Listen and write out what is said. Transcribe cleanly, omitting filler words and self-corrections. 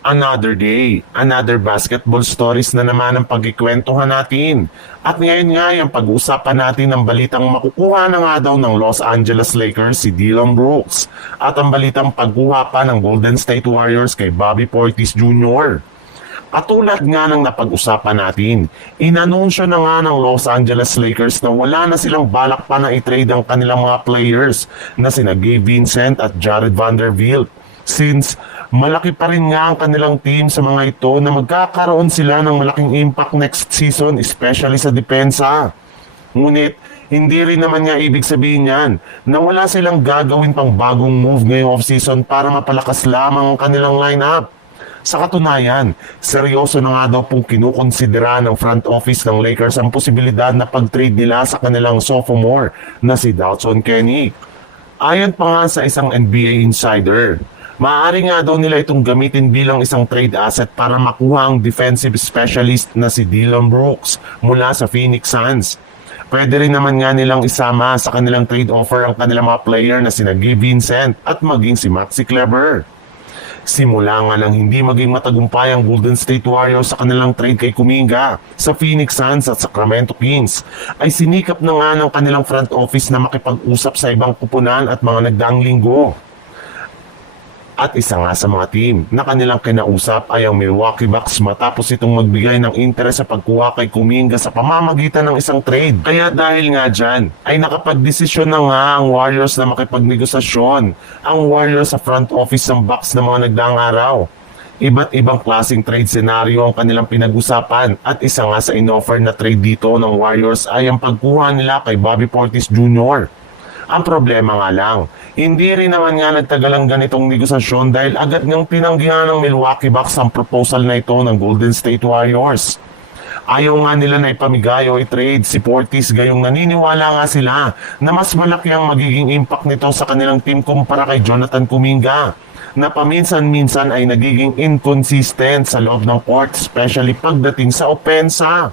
Another day, another basketball stories na naman ang pagkikwentuhan natin. At ngayon nga yung pag-uusapan natin ng balitang makukuha na nga daw ng Los Angeles Lakers si Dillon Brooks at ang balitang pagkuha pa ng Golden State Warriors kay Bobby Portis Jr. Katulad nga ng napag-usapan natin, inanunsyo na nga ng Los Angeles Lakers na wala na silang balak pa na i-trade ang kanilang mga players na sina Gabe Vincent at Jared Vanderbilt. Since malaki pa rin nga ang kanilang team sa mga ito na magkakaroon sila ng malaking impact next season, especially sa depensa. Ngunit, hindi rin naman nga ibig sabihin yan na wala silang gagawin pang bagong move ngayong offseason para mapalakas lamang ang kanilang lineup. Sa katunayan, seryoso na nga daw pong kinukonsidera ng front office ng Lakers ang posibilidad na pag-trade nila sa kanilang sophomore na si Dotson Kenny. Ayon pa nga sa isang NBA insider, maaari nga daw nila itong gamitin bilang isang trade asset para makuha ang defensive specialist na si Dillon Brooks mula sa Phoenix Suns. Pwede rin naman nga nilang isama sa kanilang trade offer ang kanilang mga player na sina Gabe Vincent at maging si Maxi Kleber. Simula nga nang hindi maging matagumpay ang Golden State Warriors sa kanilang trade kay Kuminga sa Phoenix Suns at Sacramento Kings, ay sinikap na nga ng kanilang front office na makipag-usap sa ibang kupunan at mga nagdaang linggo. At isa nga sa mga team na kanilang kinausap ay ang Milwaukee Bucks matapos itong magbigay ng interes sa pagkuha kay Kuminga sa pamamagitan ng isang trade. Kaya dahil nga dyan, ay nakapagdesisyon na nga ang Warriors na makipagnegosasyon. Ang Warriors sa front office ng Bucks na mga nagdaang araw. Iba't ibang klaseng trade scenario ang kanilang pinag-usapan at isa nga sa inoffer na trade dito ng Warriors ay ang pagkuha nila kay Bobby Portis Jr. Ang problema nga lang, hindi rin naman nga nagtagal ang ganitong negosasyon dahil agad ngang tinanggihan ng Milwaukee Bucks ang proposal na ito ng Golden State Warriors. Ayaw nga nila na ipamigay o i-trade si Portis gayong naniniwala nga sila na mas malaki ang magiging impact nito sa kanilang team kumpara kay Jonathan Kuminga na paminsan-minsan ay nagiging inconsistent sa loob ng court, especially pagdating sa opensa.